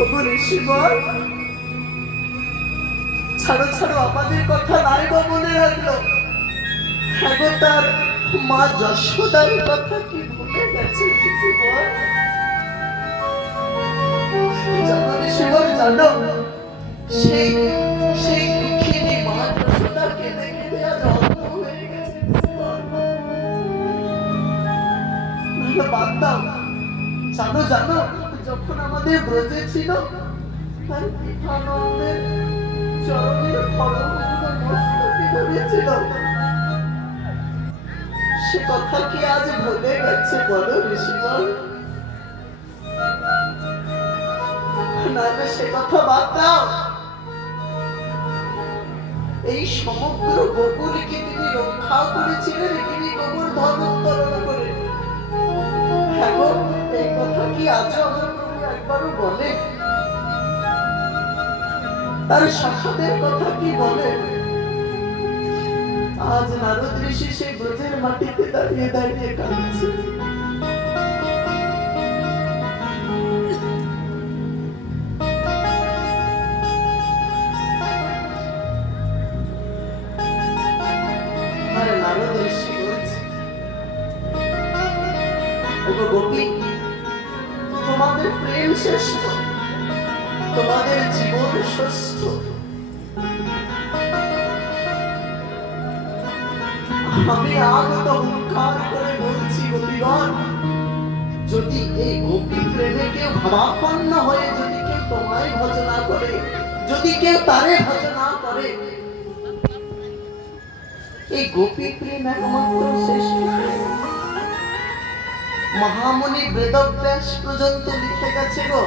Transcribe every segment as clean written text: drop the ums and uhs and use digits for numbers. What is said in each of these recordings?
ঋষিবর, ছাড়ো ছাড়ো, আমাদের কথা নাই বা মনে রাখলো। এখন তার মা যশোদার কথা কি ভুলে গেছে ঋষিবর? জানো ঋষিবর, জানো, সেই সেই দুঃখিনী মা যশোদা কেঁদে কেঁদে আজ অন্ধ হয়ে গেছে ঋষিবর। বাদ দাও। জানো জানো, যখন আমাদের ব্রজে ছিল তার পিতানন্দের চরণের কলমগুলো মস্তকে ধরেছিল, সে কথা কি আজ ভুলে গেছে বলো ঋষিবর? না না, সে কথা বাদ দাও। এই সমগ্র গোকুলকে তিনি রক্ষা করেছিলেন গিরি গোবর্ধন উত্তোলন করে। হ্যাঁ গো, এই কথা কি আজ আমার প্রভু একবারও বলে? তার সখাদের কথা কি বলে? আজ নারদ ঋষি সেই ব্রজের মাটিতে দাঁড়িয়ে দাঁড়িয়ে কাঁদছে। আরে নারদ ঋষি বলছে, ওগো গোপী, তোমাদের প্রেম শ্রেষ্ঠ, তোমাদের জীবন শ্রেষ্ঠ। আমি আগত হুঙ্কার করে বলছি গোপীগণ, যদি এই গোপী প্রেমে কেউ ভাবাপন্ন হয়ে যদি কেউ তোমায় ভজনা করে, যদি কেউ তারে ভজনা করে, এই গোপী প্রেম একমাত্র শ্রেষ্ঠ প্রেম। মহামুনি বেদব্যাস পর্যন্ত লিখে গেছে গো,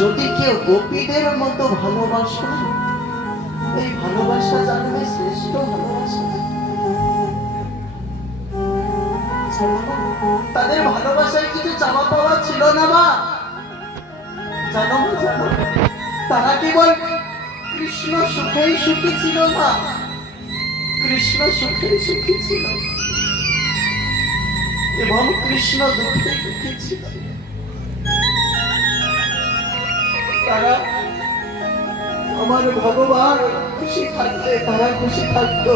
যদি কেউ গোপীদের মতো ভালোবাসো, এই ভালোবাসা জানবে শ্রেষ্ঠ ভালোবাসা। তাদের ভালোবাসায় কিছু চাওয়া পাওয়া ছিল না মা, জানো জানো, তারা কেবল কৃষ্ণ সুখেই সুখী ছিল না, কৃষ্ণ সুখেই সুখী ছিল এবং কৃষ্ণ দুঃখে দুঃখী ছিল। তারা আমার ভগবান খুশি থাকলে তারা খুশি থাকতো,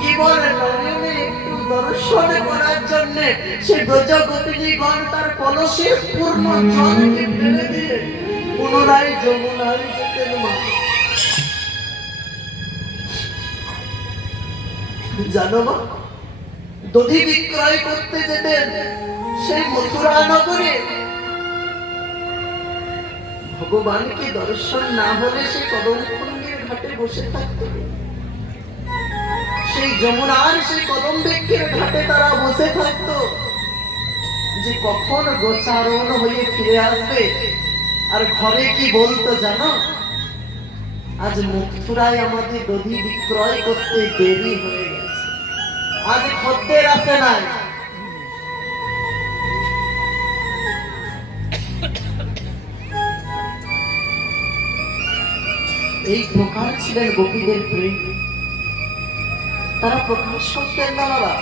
কেবল নয়নে একটু দর্শন করার জন্য সে ব্রজ গোপিনীগণ তার কলসের পূর্ণ জলকে ফেলে দিয়ে পুনরায় যমুনায় যেতেন মা। জানো মা, দধি বিক্রয় করতে যেতেন সেই মথুরা নগরে, ভগবানকে দর্শন না হলে সে কদমকুণ্ডের ঘাটে বসে থাকতো, সেই যমুনার সেই কদম বৃক্ষের ঘাটে তারা বসে থাকতো যে কখন গোচারণ হয়ে ফিরে আসবে। আর ঘরে কি বলতো জানো, আজ মথুরায় আমাদের দধি বিক্রয় করতে দেরি হয়ে গেছে, আজ খদ্দের আসে নাই। এই প্রকার ছিলেন গোপীদের প্রেম, তারা প্রকাশ করতেন না বাবা।